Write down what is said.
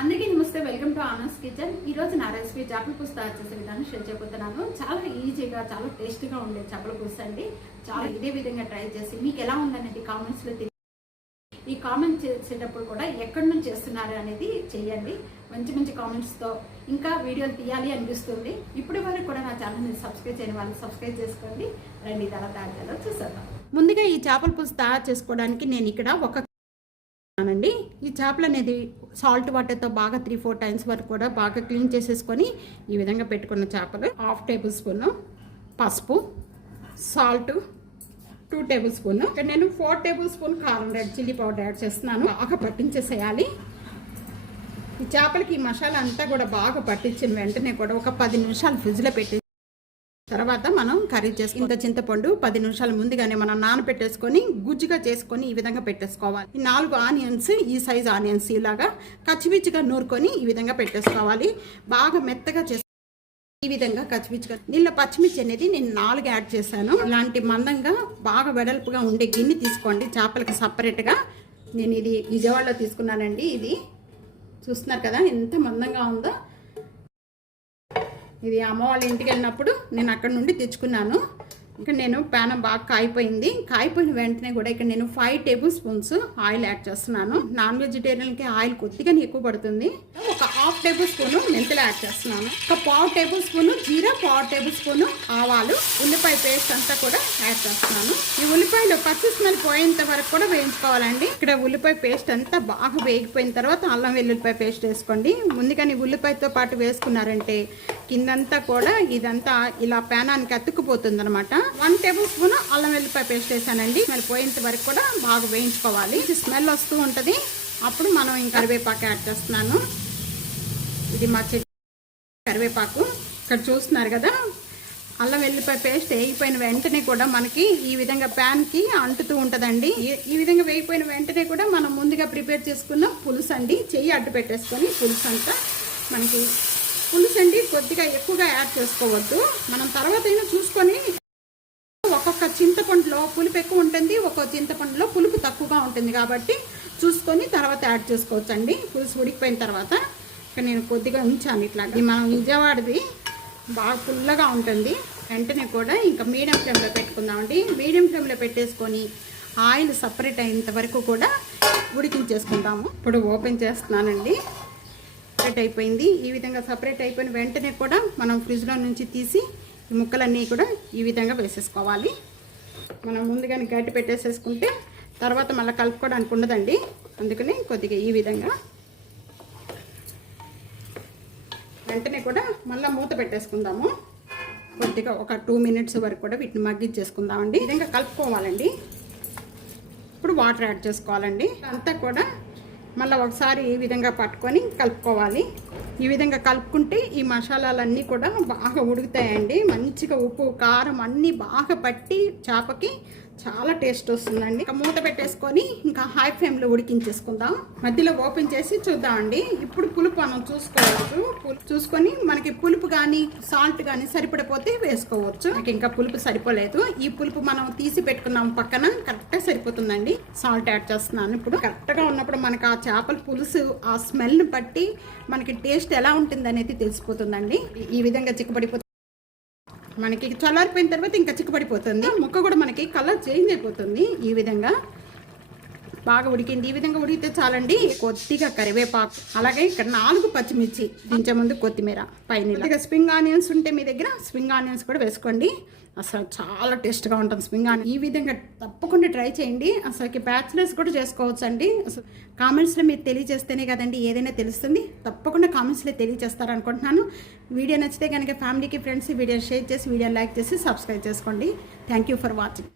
అందరికీ నమస్తే welcome to honours kitchen. ఈ రోజు నా రెసిపీ చేపల పులుసు తయారు చేసే విధానం షేర్ చేయబోతున్నాను. చాలా ఈజీగా చాలా టేస్టీగా ఉండే చేపల పులుసు అండి. చాలా ఇదే విధంగా ట్రై చేసి మీకు ఎలా ఉందనేది కామెంట్స్లో ఈ కామెంట్ చేసేటప్పుడు కూడా ఎక్కడి నుంచి చేస్తున్నారు అనేది చేయండి. మంచి మంచి కామెంట్స్తో ఇంకా వీడియోలు తీయాలి అనిపిస్తుంది. ఇప్పటి వరకు కూడా నా ఛానల్ని సబ్స్క్రైబ్ చేయని వాళ్ళు సబ్స్క్రైబ్ చేసుకోండి. రండి తర్వాత తయారు చేయాలో చూసేద్దాం. ముందుగా ఈ చేపల పులుసు తయారు చేసుకోవడానికి నేను ఇక్కడ ఒక అండి ఈ చేపలు అనేది సాల్ట్ వాటర్తో బాగా త్రీ ఫోర్ టైమ్స్ వరకు కూడా బాగా క్లీన్ చేసేసుకొని ఈ విధంగా పెట్టుకున్న చేపలు. హాఫ్ టేబుల్ స్పూన్ పసుపు సాల్ట్ టూ టేబుల్ స్పూన్. ఇక్కడ నేను ఫోర్ టేబుల్ స్పూన్ కారం రెడ్ చిల్లీ పౌడర్ యాడ్ చేస్తున్నాను. బాగా పట్టించేసేయాలి. ఈ చేపలకి ఈ మసాలా అంతా కూడా బాగా పట్టించిన వెంటనే కూడా ఒక పది నిమిషాలు ఫ్రిడ్జ్లో పెట్టి తర్వాత మనం కర్రీ చేసి ఇంత చింతపండు పది నిమిషాల ముందుగానే మనం నానబెట్టేసుకొని గుజ్జుగా చేసుకొని ఈ విధంగా పెట్టేసుకోవాలి. ఈ నాలుగు ఆనియన్స్ ఈ సైజ్ ఆనియన్స్ ఇలాగా కచ్చిపిచ్చిగా నూరుకొని ఈ విధంగా పెట్టేసుకోవాలి. బాగా మెత్తగా చేసి ఈ విధంగా కచ్చిపిచ్చిగా దీనిలో పచ్చిమిర్చి అనేది నేను నాలుగు యాడ్ చేశాను. ఇలాంటి మందంగా బాగా వెడల్పుగా ఉండే గిన్నె తీసుకోండి. చేపలకు సపరేట్గా. నేను ఇది విజయవాడలో తీసుకున్నానండి. ఇది చూస్తున్నారు కదా ఎంత మందంగా ఉందో. ఇది అమ్మ వాళ్ళ ఇంటికి వెళ్ళినప్పుడు నేను అక్కడ నుండి తెచ్చుకున్నాను. ఇక్కడ నేను ప్యానం బాగా కాయిపోయింది. కాయిపోయిన వెంటనే కూడా ఇక్కడ నేను five tablespoons oil add చేస్తున్నాను. నాన్ వెజిటేరియన్కి ఆయిల్ కొద్దిగా ఎక్కువ పడుతుంది. హాఫ్ టేబుల్ స్పూన్ మెంతులు యాడ్ చేస్తున్నాను. ఒక పావు టేబుల్ స్పూన్ జీరా పావు టేబుల్ స్పూన్ ఆవాలు ఉల్లిపాయ పేస్ట్ అంతా కూడా యాడ్ చేస్తున్నాను. ఈ ఉల్లిపాయలు పచ్చి స్మెల్ పోయేంత వరకు కూడా వేయించుకోవాలండి. ఇక్కడ ఉల్లిపాయ పేస్ట్ అంతా బాగా వేగిపోయిన తర్వాత అల్లం వెల్లుల్లిపాయ పేస్ట్ వేసుకోండి. ముందుగానే ఉల్లిపాయతో పాటు వేసుకున్నారంటే కిందంతా కూడా ఇదంతా ఇలా పేనానికి అతుక్కుపోతుంది అనమాట వన్ టేబుల్ స్పూన్ అల్లం వెల్లిపాయ పేస్ట్ వేసానండి. మరి పోయేంత వరకు కూడా బాగా వేయించుకోవాలి. ఇది స్మెల్ వస్తూ ఉంటుంది. అప్పుడు మనం ఇంకా కరివేపాకు యాడ్ చేస్తున్నాను. ఇది మా చెట్టు కరివేపాకు. ఇక్కడ చూస్తున్నారు కదా అల్లం వెల్లిపాయ పేస్ట్ వేగిపోయిన వెంటనే కూడా మనకి ఈ విధంగా ప్యాన్కి అంటుతూ ఉంటుందండి. ఈ- విధంగా వేగిపోయిన వెంటనే కూడా మనం ముందుగా ప్రిపేర్ చేసుకున్న పులుసు అండి చెయ్యి అడ్డు పెట్టేసుకొని పులుసు అంతా మనకి పులుసు అండి కొద్దిగా ఎక్కువగా యాడ్ చేసుకోవద్దు. మనం తర్వాత అయినా చూసుకొని ఒక్కొక్క చింతపండులో పులుపు ఎక్కువ ఉంటుంది ఒక్కొక్క చింతపండులో పులుపు తక్కువగా ఉంటుంది కాబట్టి చూసుకొని తర్వాత యాడ్ చేసుకోవచ్చండి. పులుసు ఉడికిపోయిన తర్వాత ఇక్కడ నేను కొద్దిగా ఉంచాను ఇట్లా. ఇది మనం విజయవాడది. బాగా పుల్లగా ఉంటుంది. వెంటనే కూడా ఇంకా మీడియం ఫ్లేమ్లో పెట్టుకుందామండి. మీడియం ఫ్లేమ్లో పెట్టేసుకొని ఆయిల్ సపరేట్ అయినంత వరకు కూడా ఉడికించేసుకుందాము. ఇప్పుడు ఓపెన్ చేస్తున్నానండి. సపరేట్ అయిపోయింది. ఈ విధంగా సపరేట్ అయిపోయిన వెంటనే కూడా మనం ఫ్రిడ్జ్లో నుంచి తీసి ఈ ముక్కలన్నీ కూడా ఈ విధంగా వేసేసుకోవాలి. మనం ముందుగానే గట్టి పెట్టేసేసుకుంటే తర్వాత మళ్ళీ కలుపుకోవడానికి ఉండదండి. అందుకని కొద్దిగా ఈ విధంగా వెంటనే కూడా మళ్ళీ మూత పెట్టేసుకుందాము. కొద్దిగా ఒక టూ మినిట్స్ వరకు కూడా వీటిని మగ్గించేసుకుందామండి. ఈ విధంగా కలుపుకోవాలండి. ఇప్పుడు వాటర్ యాడ్ చేసుకోవాలండి. అంతా కూడా మళ్ళీ ఒకసారి ఈ విధంగా పట్టుకొని కలుపుకోవాలి. ఈ విధంగా కలుపుకుంటే ఈ మసాలాలన్నీ కూడా బాగా ఉడుకుతాయండి. మంచిగా ఉప్పు కారం అన్నీ బాగా పట్టి చేపకి చాలా టేస్ట్ వస్తుందండి. ఇంకా మూత పెట్టేసుకొని ఇంకా హై ఫ్లేమ్లో ఉడికించేసుకుందాం. మధ్యలో ఓపెన్ చేసి చూద్దామండి. ఇప్పుడు పులుపు మనం చూసుకోవచ్చు. పులుపు చూసుకొని మనకి పులుపు కానీ సాల్ట్ కానీ సరిపడిపోతే వేసుకోవచ్చు. నాకు ఇంకా పులుపు సరిపోలేదు. ఈ పులుపు మనం తీసి పెట్టుకున్నాం పక్కన కరెక్ట్గా సరిపోతుందండి. సాల్ట్ యాడ్ చేస్తున్నాను ఇప్పుడు. కరెక్ట్గా ఉన్నప్పుడు మనకి ఆ చేపల పులుసు ఆ స్మెల్ని బట్టి మనకి టేస్ట్ ఎలా ఉంటుంది అనేది తెలిసిపోతుందండి. ఈ విధంగా చిక్కబడిపోతుంది మనకి చల్లారిపోయిన తర్వాత ఇంకా చిక్కపడిపోతుంది ముక్క కూడా మనకి కలర్ చేంజ్ అయిపోతుంది ఈ విధంగా. బాగా ఉడికింది. ఈ విధంగా ఉడికితే చాలండి కొద్దిగా కరివేపాకు. అలాగే ఇక్కడ నాలుగు పచ్చిమిర్చి దించే ముందు కొత్తిమీర పైన ఇక స్ప్రింగ్ ఆనియన్స్ ఉంటే మీ దగ్గర స్ప్రింగ్ ఆనియన్స్ కూడా వేసుకోండి. అసలు చాలా టేస్ట్గా ఉంటుంది స్ప్రింగ్ ఆనియన్. ఈ విధంగా తప్పకుండా ట్రై చేయండి. అసలుకి బ్యాచిలర్స్ కూడా చేసుకోవచ్చు అండి అసలు కామెంట్స్లో మీరు తెలియజేస్తేనే కదండి ఏదైనా తెలుస్తుంది. తప్పకుండా కామెంట్స్లో తెలియజేస్తారనుకుంటున్నాను. వీడియో నచ్చితే కనుక ఫ్యామిలీకి ఫ్రెండ్స్ వీడియో షేర్ చేసి వీడియో లైక్ చేసి సబ్స్క్రైబ్ చేసుకోండి. Thank you for watching.